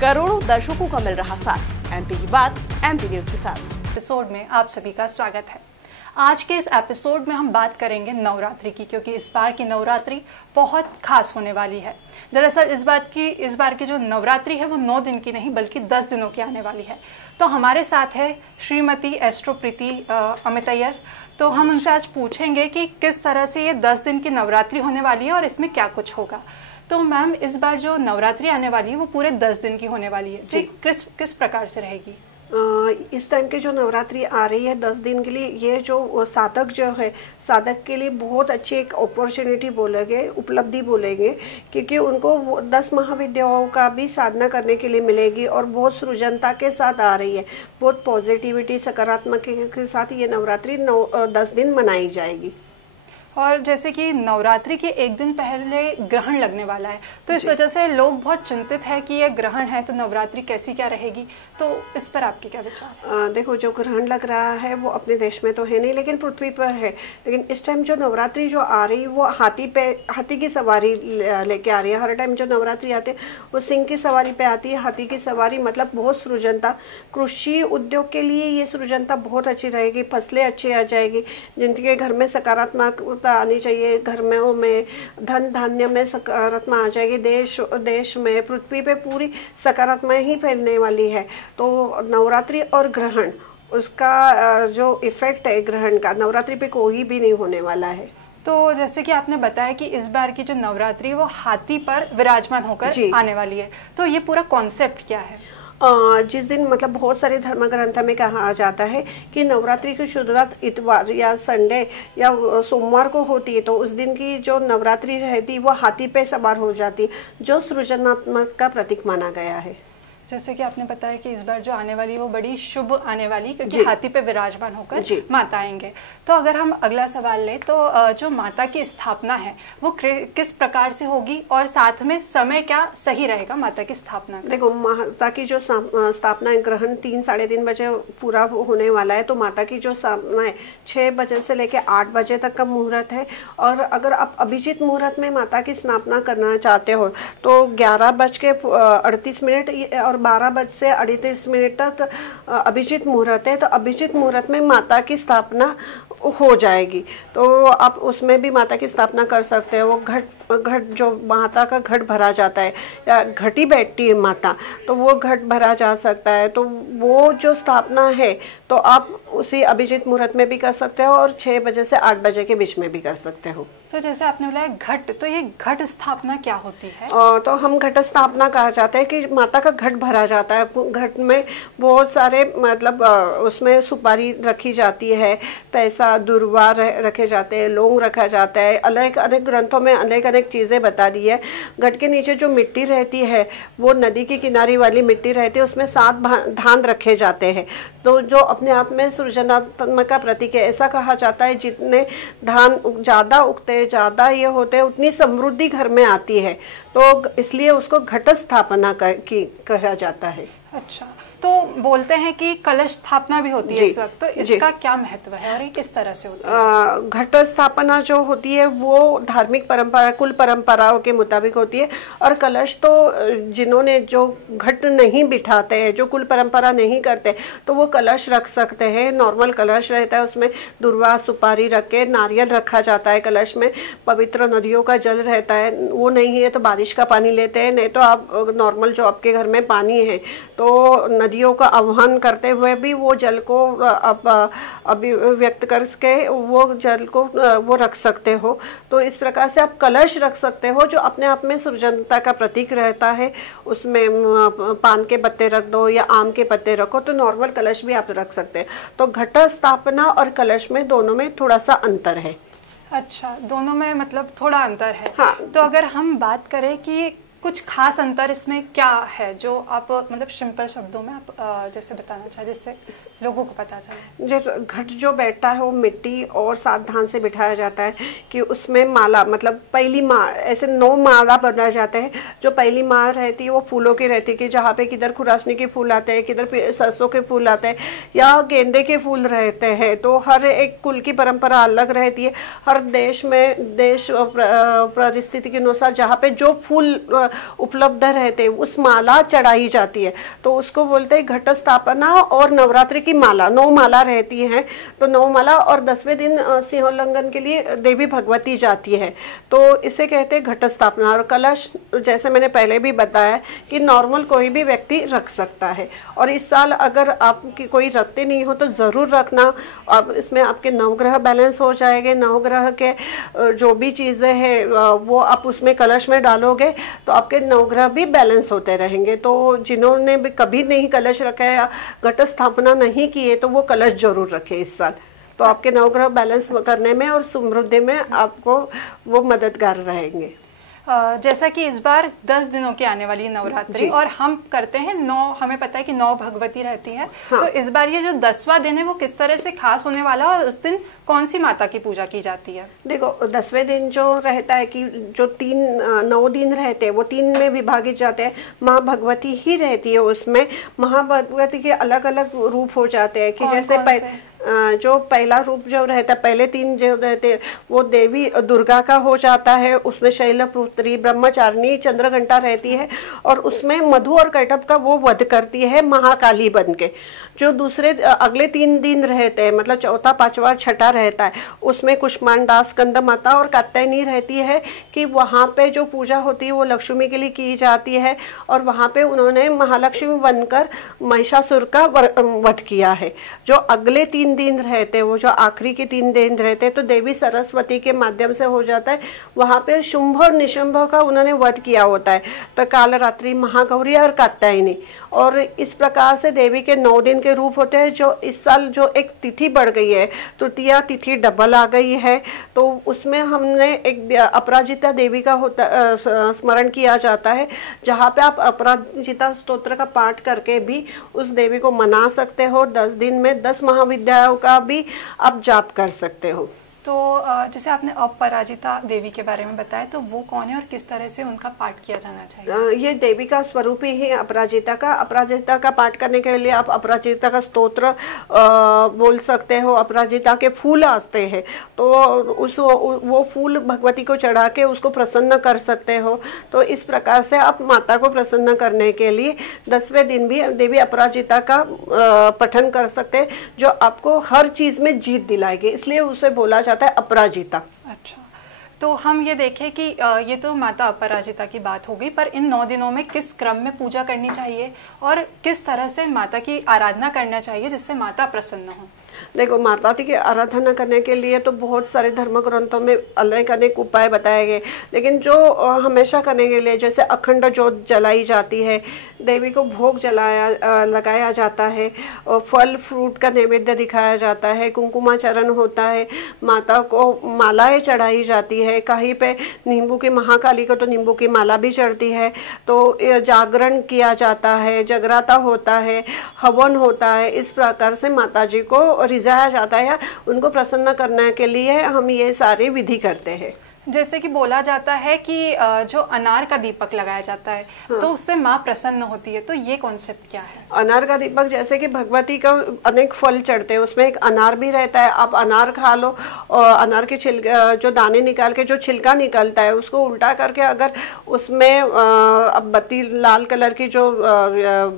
करोड़ों दर्शकों का मिल रहा साथ। एमपी की बात एमपी न्यूज के साथ एपिसोड में आप सभी का स्वागत है। आज के इस एपिसोड में हम बात करेंगे नवरात्रि की, क्योंकि इस बार की नवरात्रि बहुत खास होने वाली है। दरअसल इस बार की जो नवरात्रि है वो 9 दिन की नहीं बल्कि 10 दिनों की आने वाली है। तो हमारे साथ है श्रीमती एस्ट्रो प्रीति अमितैयर। तो हम उनसे आज पूछेंगे कि किस तरह से ये 10 दिन की नवरात्रि होने वाली है और इसमें क्या कुछ होगा। तो मैम, इस बार जो नवरात्रि आने वाली है वो पूरे 10 दिन की होने वाली है जी। किस प्रकार से रहेगी? इस टाइम की जो नवरात्रि आ रही है 10 दिन के लिए, ये जो साधक जो है, साधक के लिए बहुत अच्छी एक अपॉर्चुनिटी बोलेंगे, उपलब्धि बोलेंगे, क्योंकि उनको 10 महाविद्याओं का भी साधना करने के लिए मिलेगी और बहुत सृजनता के साथ आ रही है। बहुत पॉजिटिविटी, सकारात्मक के साथ ये नवरात्रि 10 दिन मनाई जाएगी। और जैसे कि नवरात्रि के एक दिन पहले ग्रहण लगने वाला है, तो इस वजह से लोग बहुत चिंतित है कि ये ग्रहण है तो नवरात्रि कैसी क्या रहेगी। तो इस पर आपके क्या विचार? देखो, जो ग्रहण लग रहा है वो अपने देश में तो है नहीं, लेकिन पृथ्वी पर है। लेकिन इस टाइम जो नवरात्रि जो आ रही है वो हाथी की सवारी लेके आ रही है। हर टाइम जो नवरात्रि आते हैं वो सिंह की सवारी पे आती है। हाथी की सवारी मतलब बहुत सृजनता, कृषि उद्योग के लिए ये सृजनता बहुत अच्छी रहेगी। फसलें अच्छी आ जाएगी, जिनके घर में सकारात्मक आनी चाहिए, घर में धन धान्य में सकारात्मक आ जाएगी। देश में, पृथ्वी पे पूरी सकारात्मक ही फैलने वाली है। तो नवरात्रि और ग्रहण, उसका जो इफेक्ट है ग्रहण का नवरात्रि पे कोई भी नहीं होने वाला है। तो जैसे कि आपने बताया कि इस बार की जो नवरात्रि वो हाथी पर विराजमान होकर आने वाली है, तो ये पूरा कॉन्सेप्ट क्या है? जिस दिन मतलब बहुत सारे धर्म ग्रंथ में कहा जाता है कि नवरात्रि की शुरुआत इतवार या संडे या सोमवार को होती है, तो उस दिन की जो नवरात्रि रहती है वो हाथी पे सवार हो जाती है, जो सृजनात्मक का प्रतीक माना गया है। जैसे कि आपने बताया कि इस बार जो आने वाली वो बड़ी शुभ आने वाली, क्योंकि हाथी पे विराजमान होकर माता आएंगे। तो अगर हम अगला सवाल लें तो जो माता की स्थापना है वो किस प्रकार से होगी और साथ में समय क्या सही रहेगा माता की स्थापना का? देखो, माता की जो स्थापना है, ग्रहण 3 साढ़े 3 बजे पूरा होने वाला है, तो माता की जो स्थापना है 6 बजे से लेकर 8 बजे तक का मुहूर्त है। और अगर आप अभिजीत मुहूर्त में माता की स्थापना करना चाहते हो तो 11:38 और 12:38 तक अभिजीत मुहूर्त है। तो अभिजीत मुहूर्त में माता की स्थापना हो जाएगी, तो आप उसमें भी माता की स्थापना कर सकते हो। घट जो माता का घट भरा जाता है या घटी बैठती है माता, तो वो घट भरा जा सकता है। तो वो जो स्थापना है तो आप उसी अभिजीत मुहूर्त में भी कर सकते हो और 6 बजे से 8 बजे के बीच में भी कर सकते हो। तो जैसे आपने बोला घट, तो ये घट स्थापना क्या होती है? तो हम घट स्थापना कहा जाता है कि माता का घट भरा जाता है। घट में बहुत सारे मतलब उसमें सुपारी रखी जाती है, पैसा, दुर्वा रखे जाते हैं, लौंग रखा जाता है। अनेक ग्रंथों में अनेक चीज़ें बता दी है। घट के नीचे जो मिट्टी रहती है वो नदी की किनारे वाली मिट्टी रहती है, उसमें 7 धान रखे जाते हैं, तो जो अपने आप में सृजनात्मक का प्रतीक है। ऐसा कहा जाता है जितने धान ज़्यादा उगते, ज़्यादा ये होते हैं, उतनी समृद्धि घर में आती है। तो इसलिए उसको घट स्थापना कहा जाता है। अच्छा, तो बोलते हैं कि कलश स्थापना भी होती है इस वक्त, तो इसका क्या महत्व है और ये किस तरह से होती है? घट स्थापना जो होती है वो धार्मिक परंपरा, कुल परंपराओं के मुताबिक होती है। और कलश तो जिन्होंने जो घट नहीं बिठाते हैं, जो कुल परंपरा नहीं करते, तो वो कलश रख सकते हैं। नॉर्मल कलश रहता है, उसमें दुर्वा, सुपारी रख के नारियल रखा जाता है। कलश में पवित्र नदियों का जल रहता है, वो नहीं है तो बारिश का पानी लेते हैं, नहीं तो आप नॉर्मल जो आपके घर में पानी है तो नदियों का आह्वान करते हुए भी वो जल को अभिव्यक्त करके वो जल को वो रख सकते हो। तो इस प्रकार से आप कलश रख सकते हो जो अपने आप में सृजनता का प्रतीक रहता है। उसमें पान के पत्ते रख दो या आम के पत्ते रखो, तो नॉर्मल कलश भी आप रख सकते हैं। तो घट स्थापना और कलश में दोनों में थोड़ा सा अंतर है। अच्छा, दोनों में मतलब थोड़ा अंतर है। हाँ। तो अगर हम बात करें कि कुछ खास अंतर इसमें क्या है जो आप मतलब सिंपल शब्दों में आप जैसे बताना चाहे, जिससे लोगों को पता चले? जैसे घट जो बैठता है वो मिट्टी और 7 धान से बिठाया जाता है कि उसमें माला, मतलब पहली माँ, ऐसे 9 माला बना जाते हैं। जो पहली माँ रहती है वो फूलों की रहती है कि जहाँ पे किधर खुरासनी के फूल आते हैं, किधर सरसों के फूल आते हैं या गेंदे के फूल रहते हैं। तो हर एक कुल की परंपरा अलग रहती है। हर देश में परिस्थिति के अनुसार जहाँ पे जो फूल उपलब्ध रहते उस माला चढ़ाई जाती है, तो उसको बोलते हैं घट स्थापना और नवरात्रि की माला। 9 माला रहती हैं, तो 9 माला और 10वें दिन सिंहोल्लंघन के लिए देवी भगवती जाती है, तो इसे कहते हैं घट स्थापना। और कलश जैसे मैंने पहले भी बताया कि नॉर्मल कोई भी व्यक्ति रख सकता है, और इस साल अगर आपकी कोई रखते नहीं हो तो ज़रूर रखना। अब इसमें आपके नवग्रह बैलेंस हो जाएंगे, नवग्रह के जो भी चीज़ें हैं वो आप उसमें कलश में डालोगे तो आपके नवग्रह भी बैलेंस होते रहेंगे। तो जिन्होंने भी कभी नहीं कलश रखा है या घट स्थापना नहीं की है तो वो कलश जरूर रखे इस साल, तो आपके नवग्रह बैलेंस करने में और समृद्धि में आपको वो मददगार रहेंगे। जैसा कि इस बार 10 दिनों की आने वाली नवरात्रि और हम करते हैं 9, हमें पता है कि 9 भगवती रहती है। हाँ। तो इस बार ये जो 10वां दिन है वो किस तरह से खास होने वाला है और उस दिन कौन सी माता की पूजा की जाती है? देखो 10वें दिन जो रहता है कि जो 9 दिन रहते हैं वो 3 में विभाजित जाते हैं। माँ भगवती ही रहती है, उसमें महाभगवती के अलग अलग रूप हो जाते हैं कि जैसे जो पहला रूप जो रहता है, पहले 3 जो रहते वो देवी दुर्गा का हो जाता है, उसमें शैलपुत्री ब्रह्मचारिणी चंद्रघंटा रहती है और उसमें मधु और कैटभ का वो वध करती है महाकाली बन के। जो दूसरे अगले 3 दिन रहते हैं, मतलब चौथा, पांचवा, छठा रहता है, उसमें कुष्मांडा, स्कंद माता और कात्यायनी रहती है कि वहाँ पे जो पूजा होती है वो लक्ष्मी के लिए की जाती है और वहाँ पे उन्होंने महालक्ष्मी बनकर महिषासुर का वध किया है। जो अगले 3 दिन रहते हैं, वो जो आखिरी के 3 दिन रहते हैं, तो देवी सरस्वती के माध्यम से हो जाता है। वहाँ पे शुंभ और निशुंभ का उन्होंने वध किया होता है, तो कालरात्रि, महागौरी और कात्यायनी। और इस प्रकार से देवी के 9 दिन के रूप होते हैं। जो इस साल जो एक तिथि बढ़ गई है, तृतीया तिथि डबल आ गई है, तो उसमें हमने एक अपराजिता देवी का होता स्मरण किया जाता है, जहाँ पे आप अपराजिता स्तोत्र का पाठ करके भी उस देवी को मना सकते हो। 10 दिन में 10 महाविद्याओं का भी आप जाप कर सकते हो। तो जैसे आपने अपराजिता देवी के बारे में बताया, तो वो कौन है और किस तरह से उनका पाठ किया जाना चाहिए? ये देवी का स्वरूप ही है अपराजिता का। अपराजिता का पाठ करने के लिए आप अपराजिता का स्तोत्र बोल सकते हो। अपराजिता के फूल आते हैं, तो वो फूल भगवती को चढ़ा के उसको प्रसन्न कर सकते हो। तो इस प्रकार से आप माता को प्रसन्न करने के लिए 10वें दिन भी देवी अपराजिता का पठन कर सकते हैं, जो आपको हर चीज में जीत दिलाएगी, इसलिए उसे बोला जाता है अपराजिता। अच्छा, तो हम ये देखें कि ये तो माता अपराजिता की बात हो गई, पर इन 9 दिनों में किस क्रम में पूजा करनी चाहिए और किस तरह से माता की आराधना करना चाहिए जिससे माता प्रसन्न हो? देखो, माता की आराधना करने के लिए तो बहुत सारे धर्म ग्रंथों में अलग अनेक उपाय बताए गए, लेकिन जो हमेशा करने के लिए, जैसे अखंड जोत जलाई जाती है, देवी को भोग लगाया जाता है, और फल फ्रूट का नैवेद्य दिखाया जाता है, कुंकुमाचरण होता है, माता को मालाएं चढ़ाई जाती है, कहीं पे नींबू की, महाकाली को तो नींबू की माला भी चढ़ती है, तो जागरण किया जाता है, जगराता होता है, हवन होता है। इस प्रकार से माता जी को रिझाया जाता है, उनको प्रसन्न करने के लिए हम ये सारी विधि करते हैं। जैसे कि बोला जाता है कि जो अनार का दीपक लगाया जाता है, हाँ, तो उससे माँ प्रसन्न होती है, तो ये कॉन्सेप्ट क्या है? अनार का दीपक, जैसे कि भगवती का अनेक फल चढ़ते हैं, उसमें एक अनार भी रहता है। आप अनार खा लो, और अनार के जो दाने निकाल के जो छिलका निकलता है उसको उल्टा करके अगर उसमें अब बत्ती लाल कलर की जो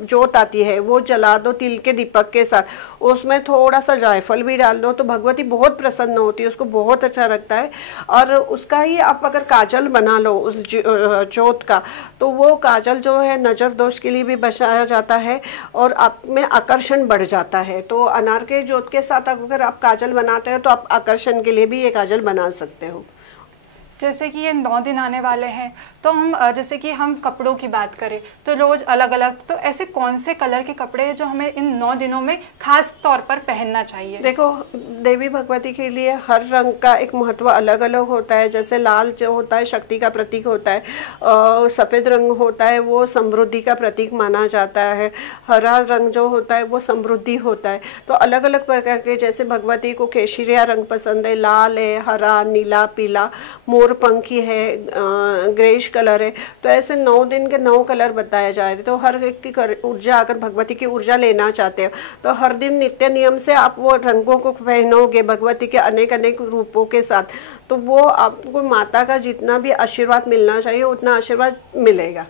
जोत आती है वो जला दो तिल के दीपक के साथ, उसमें थोड़ा सा जायफल भी डाल दो, तो भगवती बहुत प्रसन्न होती है, उसको बहुत अच्छा लगता है। और उसका ही आप अगर काजल बना लो उस जोत का, तो वो काजल जो है नज़र दोष के लिए भी बचाया जाता है और आप में आकर्षण बढ़ जाता है। तो अनार के जोत के साथ अगर आप काजल बनाते हो तो आप आकर्षण के लिए भी ये काजल बना सकते हो। जैसे कि ये 9 दिन आने वाले हैं, तो हम जैसे कि हम कपड़ों की बात करें तो रोज अलग अलग, तो ऐसे कौन से कलर के कपड़े हैं जो हमें इन 9 दिनों में खास तौर पर पहनना चाहिए? देखो, देवी भगवती के लिए हर रंग का एक महत्व अलग अलग होता है। जैसे लाल जो होता है शक्ति का प्रतीक होता है, सफ़ेद रंग होता है वो समृद्धि का प्रतीक माना जाता है, हरा रंग जो होता है वो समृद्धि होता है। तो अलग अलग प्रकार के, जैसे भगवती को केशरिया रंग पसंद है, लाल है, हरा, नीला, पीला, मोर पंखी है, ग्रेश कलर है, तो ऐसे 9 दिन के 9 कलर बताए जा रहे हैं। तो हर एक की ऊर्जा, अगर भगवती की ऊर्जा लेना चाहते हो तो हर दिन नित्य नियम से आप वो रंगों को पहनोगे भगवती के अनेक अनेक रूपों के साथ, तो वो आपको माता का जितना भी आशीर्वाद मिलना चाहिए उतना आशीर्वाद मिलेगा।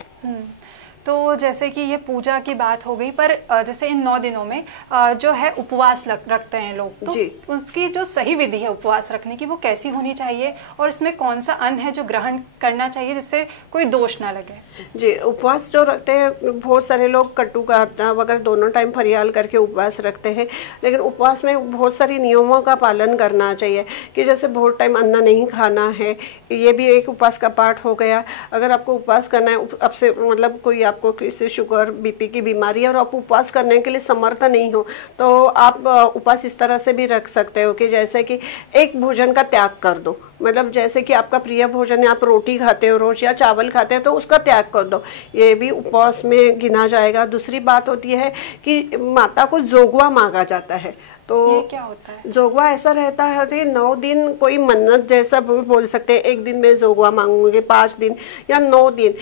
तो जैसे कि ये पूजा की बात हो गई, पर जैसे इन 9 दिनों में जो है उपवास रखते हैं लोग, तो जी। उसकी जो सही विधि है उपवास रखने की वो कैसी होनी चाहिए, और इसमें कौन सा अन्न है जो ग्रहण करना चाहिए जिससे कोई दोष ना लगे? जी, उपवास जो रखते हैं, बहुत सारे लोग कट्टू का वगैरह दोनों टाइम फरियाल करके उपवास रखते हैं, लेकिन उपवास में बहुत सारी नियमों का पालन करना चाहिए कि जैसे बहुत टाइम अन्न नहीं खाना है, ये भी एक उपवास का पार्ट हो गया। अगर आपको उपवास करना है, अब से मतलब कोई आपको किसी शुगर बीपी की बीमारी है और आप उपवास करने के लिए समर्थ नहीं हो, तो आप उपवास इस तरह से भी रख सकते हो कि जैसे कि एक भोजन का त्याग कर दो। मतलब जैसे कि आपका प्रिय भोजन है, आप रोटी खाते हो रोज या चावल खाते हो, तो उसका त्याग कर दो, ये भी उपवास में गिना जाएगा। दूसरी बात होती है कि माता को जोगवा मांगा जाता है, तो ये क्या होता है? जोगवा ऐसा रहता है कि 9 दिन कोई मन्नत जैसा बोल सकते हैं। एक दिन में जोगवा मांगूंगे, 5 दिन या 9 दिन,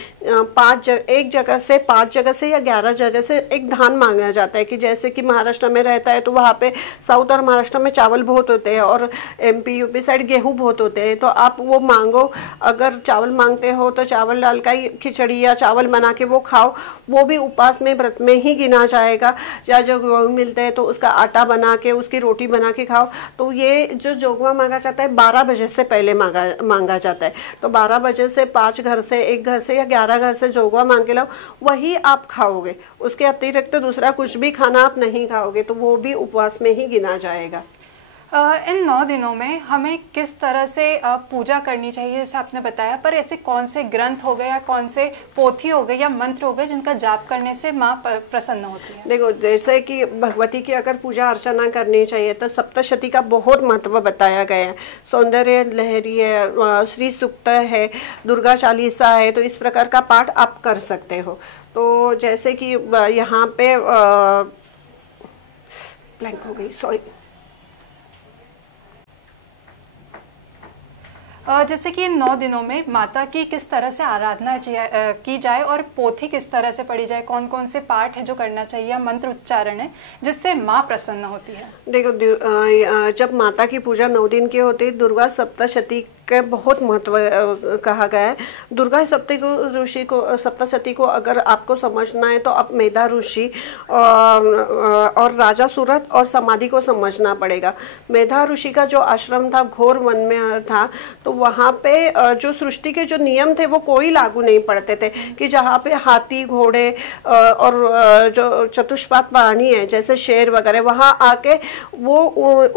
एक जगह से 5 जगह से या 11 जगह से एक धान मांगा जाता है। कि जैसे कि महाराष्ट्र में रहता है तो वहाँ पे साउथ और महाराष्ट्र में चावल बहुत होते हैं और MP UP साइड गेहूँ बहुत होते हैं, तो आप वो मांगो। अगर चावल मांगते हो तो चावल डाल का खिचड़ी या चावल बना के वो खाओ, वो भी उपवास में व्रत में ही गिना जाएगा। या जो गेहूँ मिलते हैं तो उसका आटा बना के उसकी रोटी बना के खाओ। तो ये जो जोगवा मांगा जाता है 12 बजे से पहले मांगा जाता है, तो 12 बजे से 5 घर से, 1 घर से या 11 घर से जोगवा मांग के लाओ, वही आप खाओगे। उसके अतिरिक्त दूसरा कुछ भी खाना आप नहीं खाओगे, तो वो भी उपवास में ही गिना जाएगा। इन 9 दिनों में हमें किस तरह से पूजा करनी चाहिए जैसे आपने बताया, पर ऐसे कौन से ग्रंथ हो गए या कौन से पोथी हो गए या मंत्र हो गए जिनका जाप करने से माँ प्रसन्न होती है? देखो, जैसे कि भगवती की अगर पूजा अर्चना करनी चाहिए तो सप्तशती का बहुत महत्व बताया गया है। सौंदर्य लहरी है, श्री सूक्त है, दुर्गा चालीसा है, तो इस प्रकार का पाठ आप कर सकते हो। तो जैसे कि यहाँ पे ब्लैंक हो गई, सॉरी। जैसे कि इन 9 दिनों में माता की किस तरह से आराधना की जाए और पोथी किस तरह से पढ़ी जाए, कौन कौन से पाठ है जो करना चाहिए या मंत्र उच्चारण है जिससे माँ प्रसन्न होती है? देखो, जब माता की पूजा 9 दिन की होती है, दुर्गा सप्तशती का बहुत महत्व कहा गया है। दुर्गा सप्तशती को अगर आपको समझना है तो आप मेधा ऋषि और राजा सूरत और समाधि को समझना पड़ेगा। मेधा ऋषि का जो आश्रम था घोर वन में था, तो वहाँ पे जो सृष्टि के जो नियम थे वो कोई लागू नहीं पड़ते थे। कि जहाँ पे हाथी, घोड़े और जो चतुष्पाद प्राणी है जैसे शेर वगैरह, वहाँ आके वो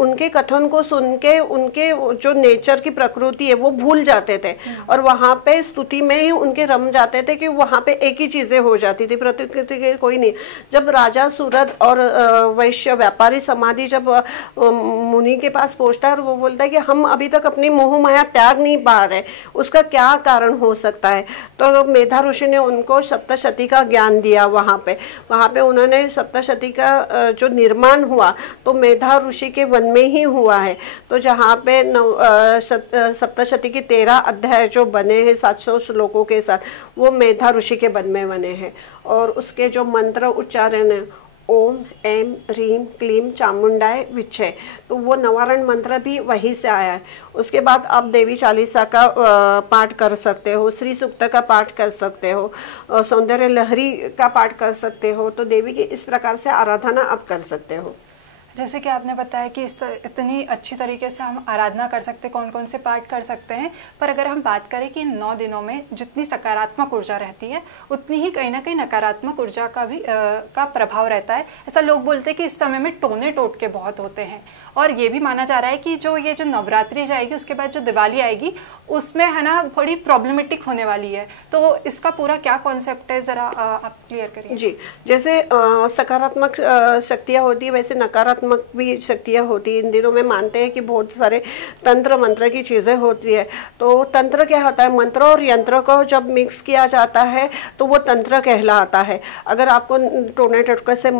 उनके कथन को सुन के उनके जो नेचर की प्रकृति है वो भूल जाते थे और वहाँ पे स्तुति में ही उनके रम जाते थे कि वहाँ पे एक ही चीजें हो जाती थी, प्रकृति के कोई नहीं। जब राजा सूरत और वैश्य व्यापारी समाधि जब मुनि के पास पहुंचता है और वो बोलता है कि हम अभी तक अपनी मोह माया त्याग नहीं पा रहे, उसका क्या कारण हो सकता है, तो मेधा ऋषि ने उनको सप्तशती का ज्ञान दिया। वहाँ पे उन्होंने सप्तशती का जो निर्माण हुआ तो मेधा ऋषि के वन में ही हुआ है। तो जहाँ पे सप्तशती की 13 अध्याय जो बने हैं 700 श्लोकों के साथ, वो मेधा ऋषि के वन में बने हैं। और उसके जो मंत्र उच्चारण है ओम ऐं ह्रीं क्लीं चामुंडाय विच्चे, तो वो नवारण मंत्र भी वहीं से आया है। उसके बाद आप देवी चालीसा का पाठ कर सकते हो, श्री सूक्त का पाठ कर सकते हो, सौंदर्य लहरी का पाठ कर सकते हो। तो देवी की इस प्रकार से आराधना आप कर सकते हो। जैसे कि आपने बताया कि इतनी अच्छी तरीके से हम आराधना कर सकते हैं, कौन कौन से पाठ कर सकते हैं, पर अगर हम बात करें कि इन 9 दिनों में जितनी सकारात्मक ऊर्जा रहती है उतनी ही कहीं ना कहीं नकारात्मक ऊर्जा का भी का प्रभाव रहता है। ऐसा लोग बोलते हैं कि इस समय में टोने टोटके बहुत होते हैं, और ये भी माना जा रहा है कि ये जो नवरात्रि जाएगी उसके बाद जो दिवाली आएगी उसमें है ना बड़ी प्रॉब्लमेटिक होने वाली है। तो इसका पूरा क्या कॉन्सेप्ट है, जरा आप क्लियर करिए। जी, जैसे सकारात्मक शक्तियाँ होती है वैसे नकारात्मक नकारात्मक भी शक्तियाँ होती हैं। इन दिनों में मानते हैं कि बहुत सारे तंत्र मंत्र की चीज़ें होती है। तो तंत्र क्या होता है, मंत्र और यंत्र को जब मिक्स किया जाता है तो वो तंत्र कहलाता है। अगर आपको टोने टटके से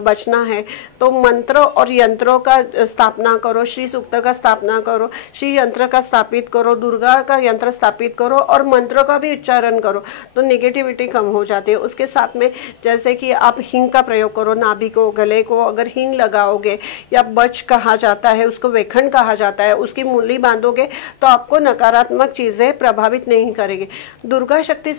बचना है तो मंत्र और यंत्रों का स्थापना करो, श्री सूक्त का स्थापना करो, श्री यंत्र का स्थापित करो, दुर्गा का यंत्र स्थापित करो और मंत्रों का भी उच्चारण करो, तो नेगेटिविटी कम हो जाती है। उसके साथ में जैसे कि आप हींग का प्रयोग करो, नाभि को, गले को अगर हींग लगाओगे, या बच कहा जाता है उसको, वेखन कहा जाता है, उसकी मूली बांधोगे तो आपको नकारात्मक चीज़ें प्रभावित नहीं करेगी। दुर्गा शक्ति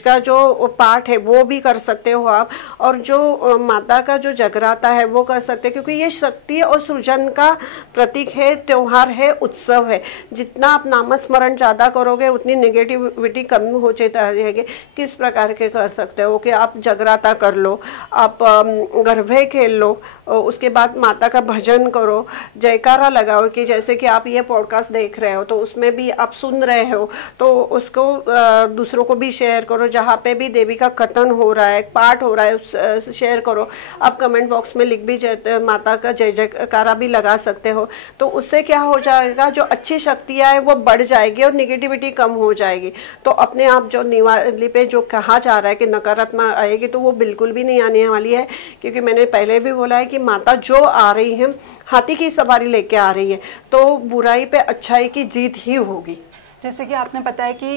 का जो पाठ है वो भी कर सकते हो आप, और जो माता का जो जगराता है वो कर सकते हैं, क्योंकि ये शक्ति और सृजन का प्रतीक है, त्योहार है, उत्सव है। जितना आप नामस्मरण ज़्यादा करोगे उतनी नेगेटिविटी कम हो जाएगी। किस प्रकार के कर सकते हो कि आप जगराता कर लो, आप गरबे खेल लो, उसके बाद माता का भजन करो, जयकारा लगाओ। कि जैसे कि आप ये पॉडकास्ट देख रहे हो तो उसमें भी आप सुन रहे हो तो उसको दूसरों को भी शेयर करो। जहाँ पे भी देवी का कथन हो रहा है, पाठ हो रहा है, उस शेयर करो। आप कमेंट बॉक्स में लिख भी माता का जय जयकारा भी लगा सकते हो। तो उससे क्या हो जाएगा, जो अच्छी शक्तियाँ है वो बढ़ जाएगी और निगेटिविटी कम हो जाएगी। तो अपने आप जो निवाली पे जो कहा जा रहा है कि नकारात्मक आएगी, तो वो बिल्कुल भी नहीं आने वाली है। क्योंकि मैंने पहले भी बोला है कि माता जो आ रही है हाथी की सवारी लेके आ रही है, तो बुराई पे अच्छाई की जीत ही होगी। जैसे कि आपने बताया कि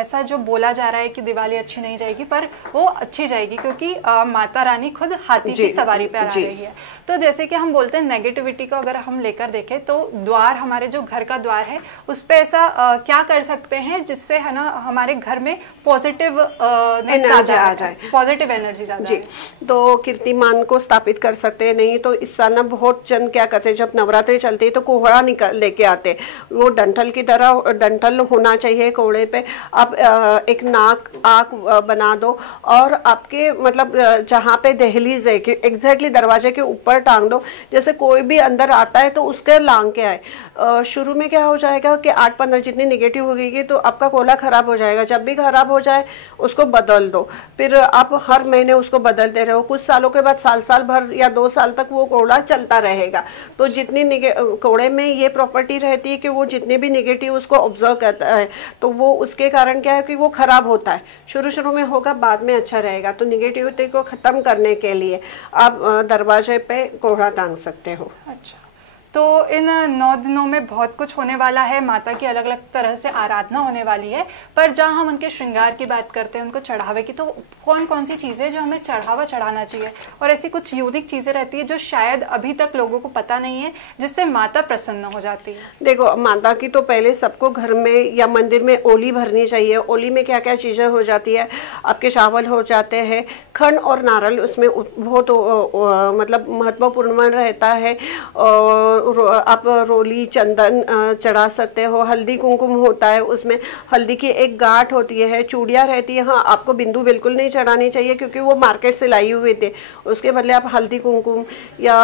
ऐसा जो बोला जा रहा है कि दिवाली अच्छी नहीं जाएगी, पर वो अच्छी जाएगी क्योंकि माता रानी खुद हाथी की सवारी पर आ रही है। तो जैसे कि हम बोलते हैं नेगेटिविटी को अगर हम लेकर देखें तो द्वार, हमारे जो घर का द्वार है उस पे ऐसा क्या कर सकते हैं जिससे है ना हमारे घर में पॉजिटिव एनर्जी आ जाए, पॉजिटिव एनर्जी ज्यादा जी। तो कीर्तिमान को स्थापित कर सकते हैं। नहीं तो इस साल ना बहुत जन क्या करते हैं, जब नवरात्रि चलती है तो कोहड़ा निकल लेके आते, वो डंठल की तरह डंठल होना चाहिए। कोहड़े पे आप एक नाक आँख बना दो और आपके मतलब जहाँ पे दहलीज है कि एग्जैक्टली दरवाजे के ऊपर टांग दो। जैसे कोई भी अंदर आता है तो उसके लांग के आए। शुरू में क्या हो जाएगा कि 8-15 जितनी निगेटिव हो गई तो आपका कोला खराब हो जाएगा। जब भी खराब हो जाए उसको बदल दो, फिर आप हर महीने उसको बदलते रहो। कुछ सालों के बाद साल भर या 2 साल तक वो कोड़ा चलता रहेगा। तो जितनी कोड़े में ये प्रॉपर्टी रहती है कि वो जितने भी निगेटिव उसको ऑब्जर्व करता है, तो वो उसके कारण क्या है कि वो खराब होता है। शुरू में होगा, बाद में अच्छा रहेगा। तो निगेटिविटी को खत्म करने के लिए आप दरवाजे पे कोहड़ा टांग सकते हो। अच्छा, तो इन 9 दिनों में बहुत कुछ होने वाला है। माता की अलग अलग तरह से आराधना होने वाली है। पर जहाँ हम उनके श्रृंगार की बात करते हैं, उनको चढ़ावे की, तो कौन कौन सी चीज़ें जो हमें चढ़ावा चढ़ाना चाहिए, और ऐसी कुछ यूनिक चीज़ें रहती है जो शायद अभी तक लोगों को पता नहीं है, जिससे माता प्रसन्न हो जाती है। देखो, माता की तो पहले सबको घर में या मंदिर में ओली भरनी चाहिए। ओली में क्या क्या चीज़ें हो जाती है, आपके चावल हो जाते हैं, खंड और नारियल उसमें बहुत मतलब महत्वपूर्ण रहता है। आप रोली चंदन चढ़ा सकते हो। हल्दी कुमकुम होता है, उसमें हल्दी की एक गांठ होती है, चूड़ियाँ रहती है। हाँ, आपको बिंदु बिल्कुल नहीं चढ़ानी चाहिए क्योंकि वो मार्केट से लाई हुए थे। उसके बदले आप हल्दी कुमकुम या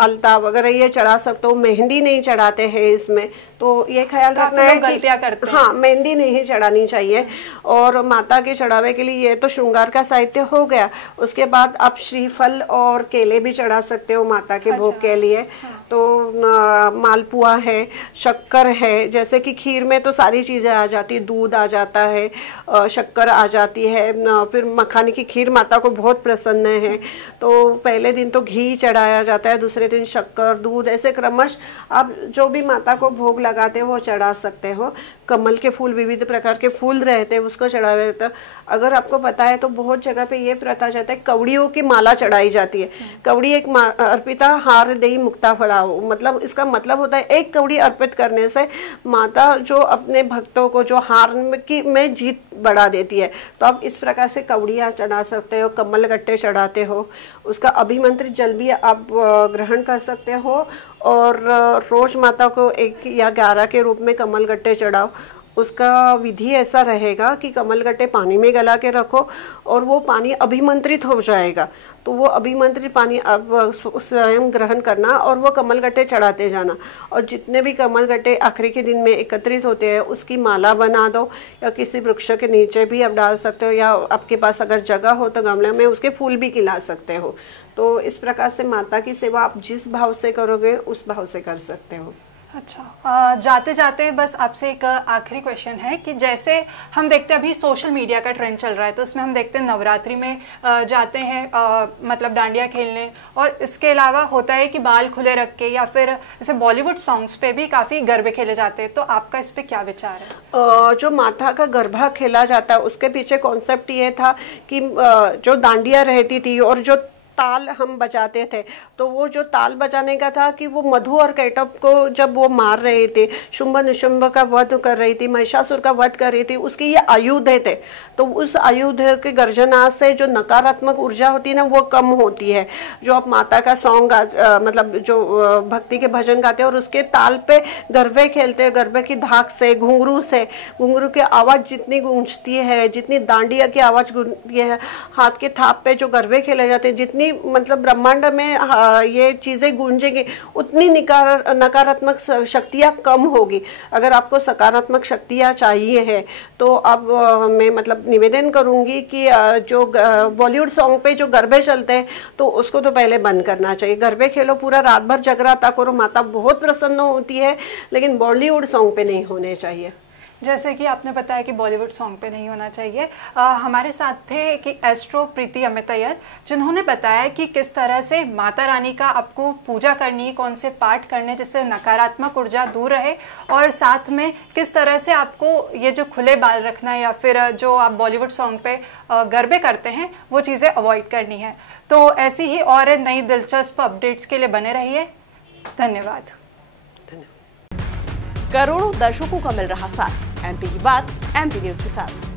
अलता वगैरह ये चढ़ा सकते हो। मेहंदी नहीं चढ़ाते हैं इसमें, तो ये ख्याल रखना है कि हाँ, मेहंदी नहीं चढ़ानी चाहिए। और माता के चढ़ावे के लिए ये तो श्रृंगार का साहित्य हो गया। उसके बाद आप श्रीफल और केले भी चढ़ा सकते हो माता के भोग के लिए। तो मालपुआ है, शक्कर है, जैसे कि खीर में तो सारी चीज़ें आ जाती है, दूध आ जाता है, शक्कर आ जाती है, फिर मखाने की खीर माता को बहुत प्रसन्न है। तो पहले दिन तो घी चढ़ाया जाता है, दूसरे दिन शक्कर, दूध, ऐसे क्रमश आप जो भी माता को भोग लगाते हो वो चढ़ा सकते हो। कमल के फूल, विविध प्रकार के फूल रहते हैं, उसको चढ़ाया जाता है। अगर आपको पता है तो बहुत जगह पे ये प्रथा जाता है, कवड़ियों की माला चढ़ाई जाती है। कवड़ी एक अर्पिता हार देई मुक्ता फड़ाओ, मतलब इसका मतलब होता है एक कवड़ी अर्पित करने से माता जो अपने भक्तों को जो हार में जीत बढ़ा देती है। तो आप इस प्रकार से कवड़ियाँ चढ़ा सकते हो, कमल गट्टे चढ़ाते हो, उसका अभिमंत्रित जल भी आप ग्रहण कर सकते हो। और रोज माता को 1 या 11 के रूप में कमल गट्टे चढ़ाओ। उसका विधि ऐसा रहेगा कि कमलगट्टे पानी में गला के रखो और वो पानी अभिमंत्रित हो जाएगा, तो वो अभिमंत्रित पानी अब स्वयं ग्रहण करना और वो कमलगट्टे चढ़ाते जाना। और जितने भी कमलगट्टे आखिरी के दिन में एकत्रित होते हैं उसकी माला बना दो, या किसी वृक्ष के नीचे भी आप डाल सकते हो, या आपके पास अगर जगह हो तो गमले में उसके फूल भी खिला सकते हो। तो इस प्रकार से माता की सेवा आप जिस भाव से करोगे उस भाव से कर सकते हो। अच्छा, जाते जाते बस आपसे एक आखिरी क्वेश्चन है कि जैसे हम देखते हैं अभी सोशल मीडिया का ट्रेंड चल रहा है, तो उसमें हम देखते हैं नवरात्रि में जाते हैं मतलब डांडिया खेलने, और इसके अलावा होता है कि बाल खुले रख के या फिर जैसे बॉलीवुड सॉन्ग्स पे भी काफ़ी गरबे खेले जाते हैं, तो आपका इस पे क्या विचार है? जो माता का गरबा खेला जाता है उसके पीछे कॉन्सेप्ट ये था कि जो डांडिया रहती थी और जो ताल हम बजाते थे, तो वो जो ताल बजाने का था कि वो मधु और कैटब को जब वो मार रहे थे, शुंभ निशुंभ का वध कर रही थी, महिषासुर का वध कर रही थी, उसके ये आयुध थे। तो उस आयुध के गर्जना से जो नकारात्मक ऊर्जा होती है ना वो कम होती है। जो आप माता का सॉन्ग मतलब जो भक्ति के भजन गाते हैं और उसके ताल पे गरबे खेलते हैं, गरबे की धाक से, घुंघरू की आवाज़ जितनी गूंजती है, जितनी डांडिया की आवाज़ गूंजती है, हाथ के थाप पे जो गरबे खेले जाते हैं, जितनी मतलब ब्रह्मांड में ये चीजें गूंजेंगी उतनी नकारात्मक शक्तियां कम होगी। अगर आपको सकारात्मक शक्तियां चाहिए है तो अब मैं मतलब निवेदन करूंगी कि जो बॉलीवुड सॉन्ग पे जो गरबे चलते हैं तो उसको तो पहले बंद करना चाहिए। गरबे खेलो, पूरा रात भर जगराता करो, माता बहुत प्रसन्न होती है, लेकिन बॉलीवुड सॉन्ग पे नहीं होने चाहिए। जैसे कि आपने बताया कि बॉलीवुड सॉन्ग पे नहीं होना चाहिए, हमारे साथ थे कि एस्ट्रो प्रीति अमित अय्यर, जिन्होंने बताया कि किस तरह से माता रानी का आपको पूजा करनी है, कौन से पाठ करने जिससे नकारात्मक ऊर्जा दूर रहे, और साथ में किस तरह से आपको ये जो खुले बाल रखना या फिर जो आप बॉलीवुड सॉन्ग पे गरबे करते हैं वो चीज़ें अवॉइड करनी है। तो ऐसी ही और नई दिलचस्प अपडेट्स के लिए बने रहिए। धन्यवाद। करोड़ों दर्शकों का मिल रहा साथ, एमपी की बात एमपी न्यूज के साथ।